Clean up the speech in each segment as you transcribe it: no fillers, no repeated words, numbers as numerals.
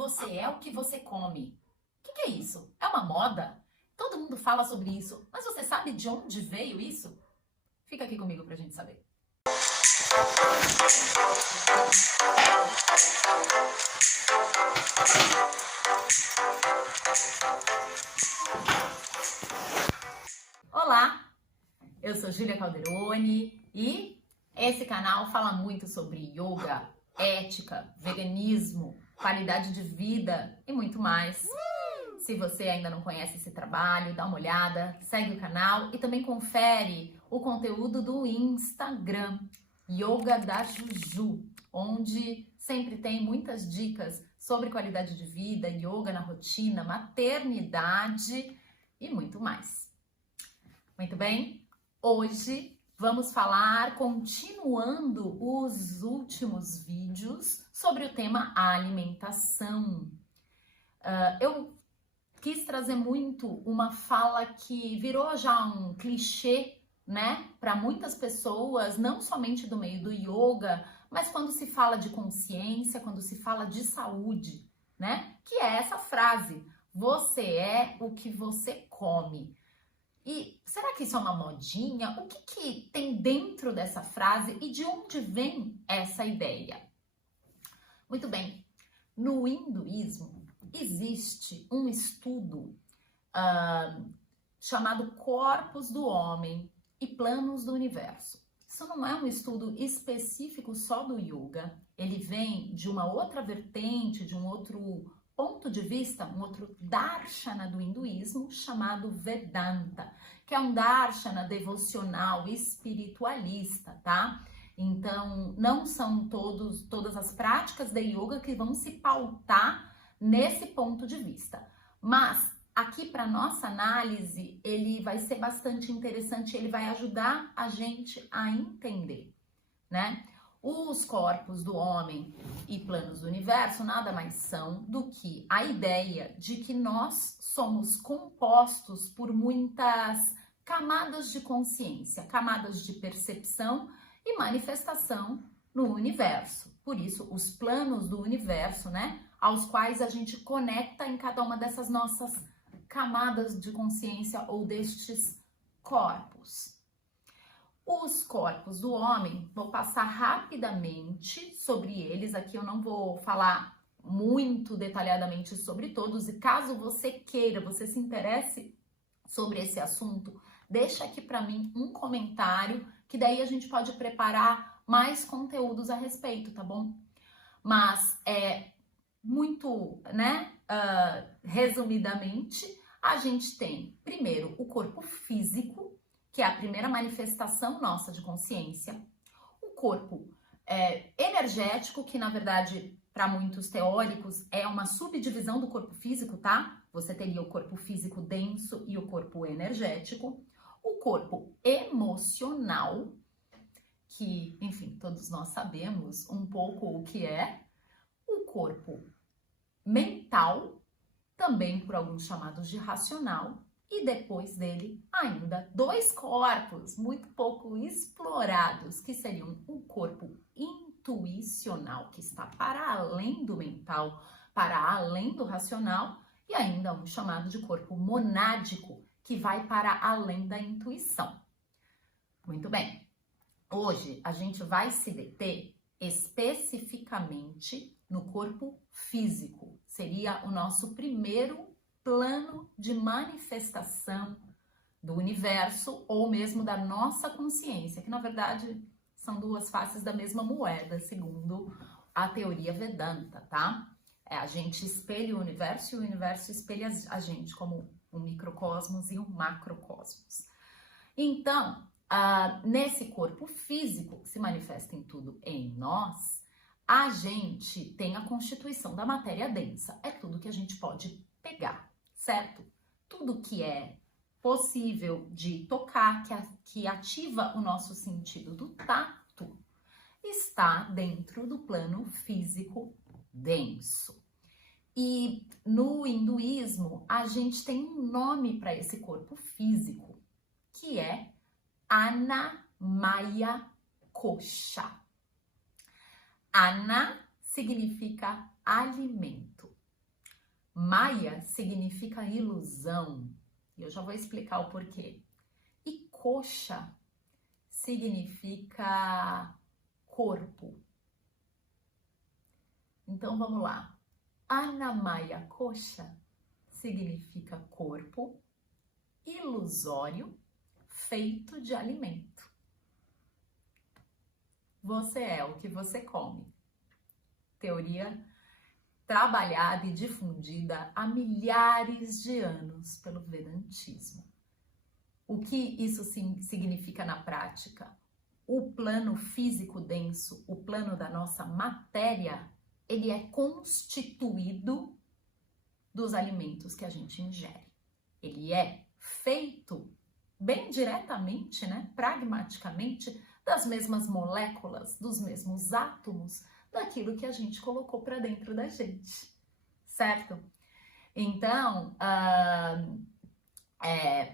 Você é o que você come. O que é isso? É uma moda? Todo mundo fala sobre isso, mas você sabe de onde veio isso? Fica aqui comigo pra gente saber. Olá, eu sou Júlia Calderoni e esse canal fala muito sobre yoga, ética, veganismo, qualidade de vida e muito mais. Se você ainda não conhece esse trabalho, dá uma olhada, segue o canal e também confere o conteúdo do Instagram, Yoga da Juju, onde sempre tem muitas dicas sobre qualidade de vida, yoga na rotina, maternidade e muito mais. Muito bem, hoje vamos falar, continuando os últimos vídeos, sobre o tema alimentação. Eu quis trazer muito uma fala que virou já um clichê, né, para muitas pessoas, não somente do meio do yoga, mas quando se fala de consciência, quando se fala de saúde, né, que é essa frase: você é o que você come. E será que isso é uma modinha? O que tem dentro dessa frase e de onde vem essa ideia? Muito bem, no hinduísmo existe um estudo chamado Corpos do Homem e Planos do Universo. Isso não é um estudo específico só do yoga, ele vem de uma outra vertente, de um outro ponto de vista, um outro darshana do hinduísmo chamado Vedanta, que é um darshana devocional, espiritualista, tá? Então, não são todas as práticas de yoga que vão se pautar nesse ponto de vista. Mas, aqui para nossa análise, ele vai ser bastante interessante, ele vai ajudar a gente a entender, né? Os corpos do homem e planos do universo nada mais são do que a ideia de que nós somos compostos por muitas camadas de consciência, camadas de percepção e manifestação no universo. Por isso, os planos do universo, né, aos quais a gente conecta em cada uma dessas nossas camadas de consciência ou destes corpos. Os corpos do homem, vou passar rapidamente sobre eles, aqui eu não vou falar muito detalhadamente sobre todos, e caso você queira, você se interesse sobre esse assunto, deixa aqui para mim um comentário, que daí a gente pode preparar mais conteúdos a respeito, tá bom? Mas muito, né, resumidamente, a gente tem primeiro o corpo físico, que é a primeira manifestação nossa de consciência, o corpo energético, que na verdade, para muitos teóricos, é uma subdivisão do corpo físico, tá? Você teria o corpo físico denso e o corpo energético, o corpo emocional, que, enfim, todos nós sabemos um pouco o que é, o corpo mental, também por alguns chamados de racional, e depois dele ainda dois corpos muito pouco explorados, que seriam o corpo intuicional, que está para além do mental, para além do racional, e ainda um chamado de corpo monádico, que vai para além da intuição. Muito bem, hoje a gente vai se deter especificamente no corpo físico. Seria o nosso primeiro plano de manifestação do universo ou mesmo da nossa consciência, que na verdade são duas faces da mesma moeda, segundo a teoria Vedanta, tá? A gente espelha o universo e o universo espelha a gente como um microcosmos e um macrocosmos. Então, nesse corpo físico que se manifesta em tudo em nós, a gente tem a constituição da matéria densa. É tudo que a gente pode pegar, certo? Tudo que é possível de tocar, que ativa o nosso sentido do tato, está dentro do plano físico denso. E no hinduísmo, a gente tem um nome para esse corpo físico, que é Annamaya Kosha. Ana significa alimento Maya significa ilusão. E eu já vou explicar o porquê. E kosha significa corpo. Então vamos lá. Annamaya kosha significa corpo ilusório feito de alimento. Você é o que você come. Teoria trabalhada e difundida há milhares de anos pelo Vedantismo. O que isso significa na prática? O plano físico denso, o plano da nossa matéria, ele é constituído dos alimentos que a gente ingere. Ele é feito bem diretamente, né, pragmaticamente, das mesmas moléculas, dos mesmos átomos, daquilo que a gente colocou para dentro da gente, certo? Então,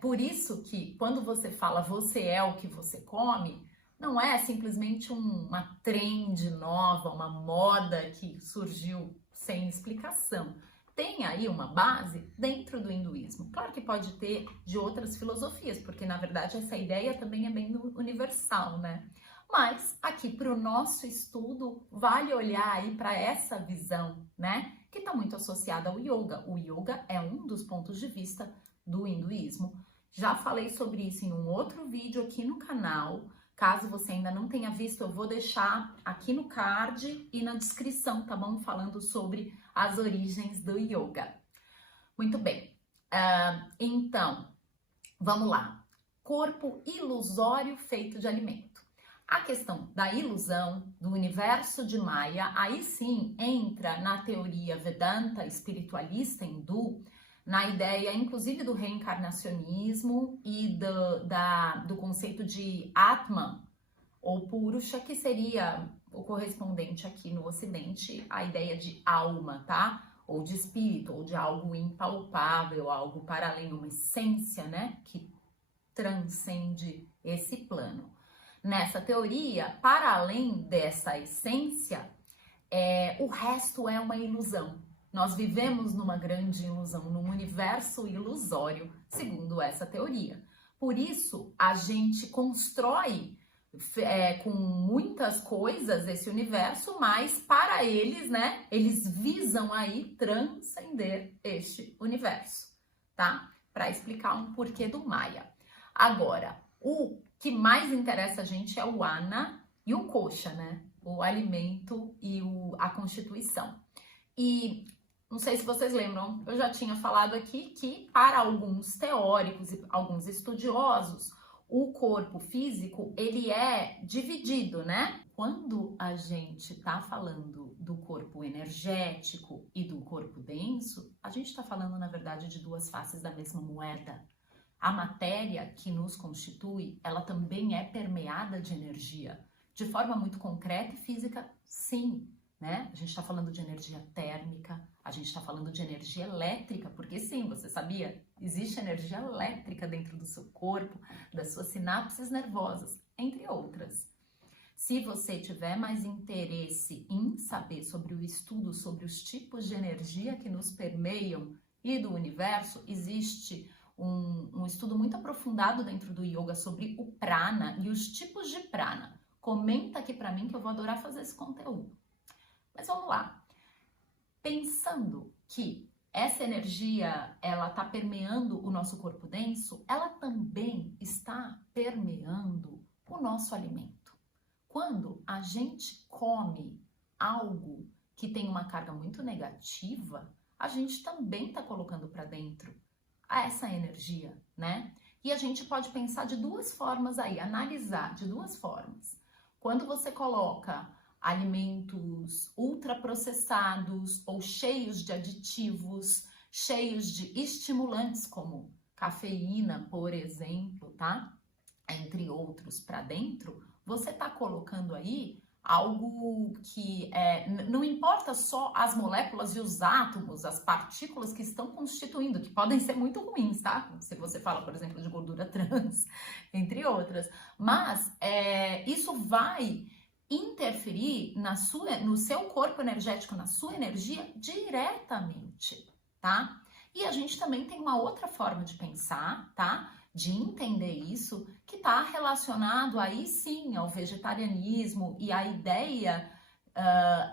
por isso que quando você fala você é o que você come, não é simplesmente uma trend nova, uma moda que surgiu sem explicação. Tem aí uma base dentro do hinduísmo. Claro que pode ter de outras filosofias, porque na verdade essa ideia também é bem universal, né? Mas aqui para o nosso estudo vale olhar aí para essa visão, né? Que está muito associada ao yoga. O yoga é um dos pontos de vista do hinduísmo. Já falei sobre isso em um outro vídeo aqui no canal. Caso você ainda não tenha visto, eu vou deixar aqui no card e na descrição, tá bom? Falando sobre as origens do yoga. Muito bem. Então, vamos lá. Corpo ilusório feito de alimento. A questão da ilusão, do universo de Maya, aí sim entra na teoria Vedanta espiritualista hindu, na ideia inclusive do reencarnacionismo e do conceito de Atman, ou Purusha, que seria o correspondente aqui no Ocidente, a ideia de alma, tá? Ou de espírito, ou de algo impalpável, algo para além, uma essência, né? Que transcende esse plano. Nessa teoria, para além dessa essência, o resto é uma ilusão. Nós vivemos numa grande ilusão, num universo ilusório, segundo essa teoria. Por isso, a gente constrói com muitas coisas esse universo, mas para eles, né, eles visam aí transcender este universo, tá? Para explicar um porquê do Maya. Agora, o que mais interessa a gente é o Anna e o Kosha, né? O alimento e a constituição. E não sei se vocês lembram, eu já tinha falado aqui que para alguns teóricos e alguns estudiosos, o corpo físico, ele é dividido, né? Quando a gente tá falando do corpo energético e do corpo denso, a gente tá falando, na verdade, de duas faces da mesma moeda. A matéria que nos constitui, ela também é permeada de energia. De forma muito concreta e física, sim, né? A gente está falando de energia térmica, a gente está falando de energia elétrica, porque sim, você sabia? Existe energia elétrica dentro do seu corpo, das suas sinapses nervosas, entre outras. Se você tiver mais interesse em saber sobre o estudo, sobre os tipos de energia que nos permeiam e do universo, existe um estudo muito aprofundado dentro do yoga sobre o prana e os tipos de prana. Comenta aqui para mim que eu vou adorar fazer esse conteúdo. Mas vamos lá. Pensando que essa energia, ela está permeando o nosso corpo denso, ela também está permeando o nosso alimento. Quando a gente come algo que tem uma carga muito negativa, a gente também está colocando para dentro essa energia, né? E a gente pode pensar de duas formas aí, analisar de duas formas. Quando você coloca alimentos ultraprocessados ou cheios de aditivos, cheios de estimulantes como cafeína, por exemplo, tá? Entre outros para dentro, você tá colocando aí algo que não importa só as moléculas e os átomos, as partículas que estão constituindo, que podem ser muito ruins, tá? Se você fala, por exemplo, de gordura trans, entre outras. Mas isso vai interferir no seu corpo energético, na sua energia, diretamente. tá? E a gente também tem uma outra forma de pensar, tá? De entender isso, que está relacionado aí sim ao vegetarianismo e à ideia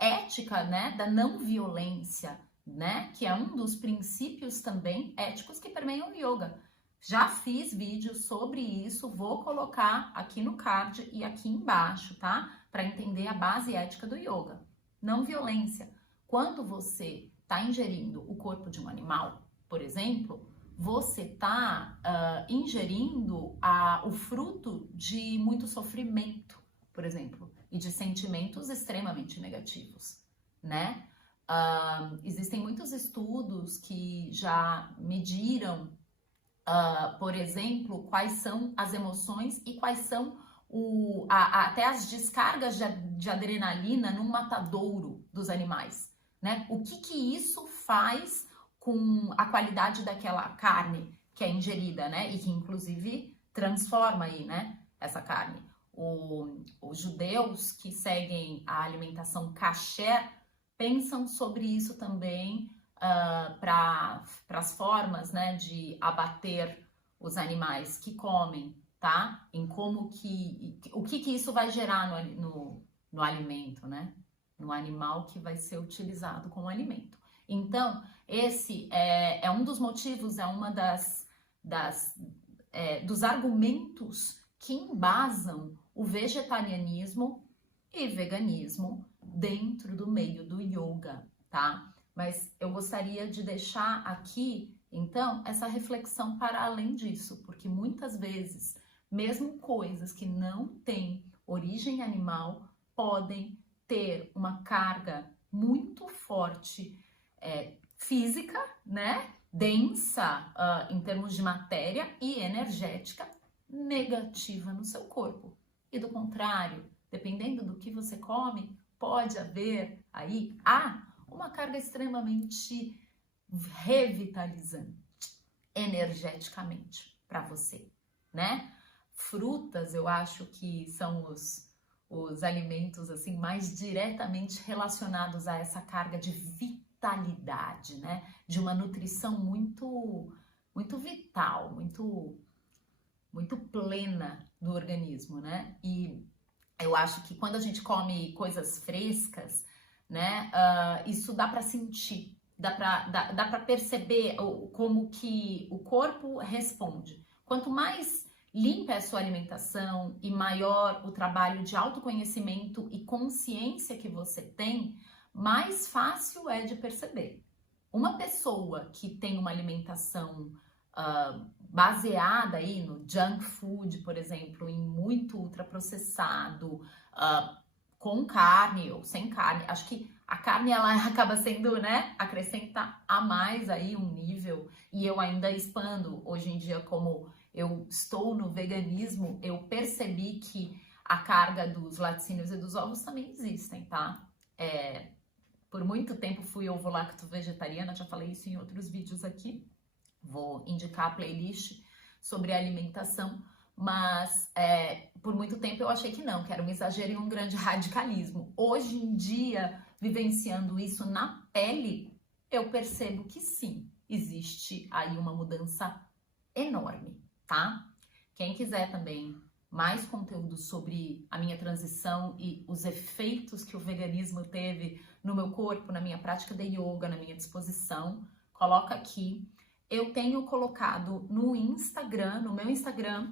ética, né, da não violência, né, que é um dos princípios também éticos que permeiam o yoga. Já fiz vídeos sobre isso, vou colocar aqui no card e aqui embaixo, tá? Para entender a base ética do yoga. Não violência. Quando você está ingerindo o corpo de um animal, por exemplo, você está ingerindo o fruto de muito sofrimento, por exemplo, e de sentimentos extremamente negativos, né? Existem muitos estudos que já mediram, por exemplo, quais são as emoções e quais são até as descargas de adrenalina no matadouro dos animais, né? O que isso faz com a qualidade daquela carne que é ingerida, né? E que inclusive transforma aí, né? Essa carne. Os judeus que seguem a alimentação kasher pensam sobre isso também para as formas, né, de abater os animais que comem, tá? Em como o que isso vai gerar no alimento, né? No animal que vai ser utilizado como alimento. Então, esse é um dos motivos, é uma dos argumentos que embasam o vegetarianismo e veganismo dentro do meio do yoga, tá? Mas eu gostaria de deixar aqui, então, essa reflexão para além disso, porque muitas vezes, mesmo coisas que não têm origem animal, podem ter uma carga muito forte física, né? Densa em termos de matéria e energética negativa no seu corpo. E do contrário, dependendo do que você come, pode haver aí uma carga extremamente revitalizante energeticamente para você, né? Frutas, eu acho que são os alimentos assim mais diretamente relacionados a essa carga de vitalidade, né? De uma nutrição muito vital, muito plena do organismo, né? E eu acho que quando a gente come coisas frescas, né? Isso dá para sentir, dá para perceber como que o corpo responde. Quanto mais limpa é a sua alimentação e maior o trabalho de autoconhecimento e consciência que você tem, mais fácil é de perceber. Uma pessoa que tem uma alimentação baseada aí no junk food, por exemplo, em muito ultraprocessado, com carne ou sem carne, acho que a carne ela acaba sendo, né, acrescenta a mais aí um nível, e eu ainda expando hoje em dia, como eu estou no veganismo, eu percebi que a carga dos laticínios e dos ovos também existem, tá? Por muito tempo fui ovo-lacto vegetariana, já falei isso em outros vídeos aqui. Vou indicar a playlist sobre alimentação, mas por muito tempo eu achei que não, que era um exagero e um grande radicalismo. Hoje em dia, vivenciando isso na pele, eu percebo que sim, existe aí uma mudança enorme, tá? Quem quiser também mais conteúdo sobre a minha transição e os efeitos que o veganismo teve no meu corpo, na minha prática de yoga, na minha disposição, coloca aqui. Eu tenho colocado no meu Instagram,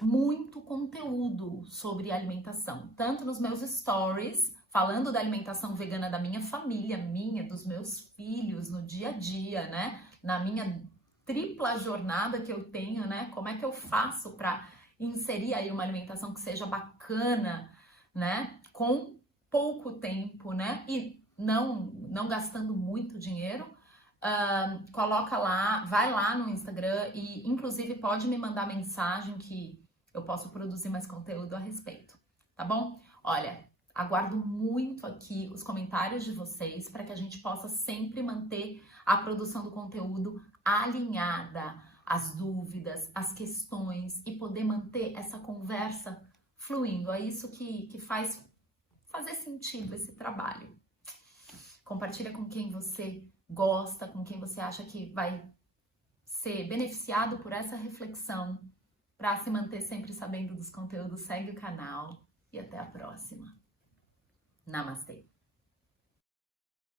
muito conteúdo sobre alimentação, tanto nos meus stories, falando da alimentação vegana da minha família, dos meus filhos, no dia a dia, né? Na minha tripla jornada que eu tenho, né? Como é que eu faço para inserir aí uma alimentação que seja bacana, né? Com pouco tempo, né? E não gastando muito dinheiro. Coloca lá, vai lá no Instagram e inclusive pode me mandar mensagem que eu posso produzir mais conteúdo a respeito, tá bom? Olha, aguardo muito aqui os comentários de vocês para que a gente possa sempre manter a produção do conteúdo alinhada, as dúvidas, as questões e poder manter essa conversa fluindo. É isso que faz fazer sentido esse trabalho. Compartilha com quem você gosta, com quem você acha que vai ser beneficiado por essa reflexão. Para se manter sempre sabendo dos conteúdos, segue o canal e até a próxima. Namastê!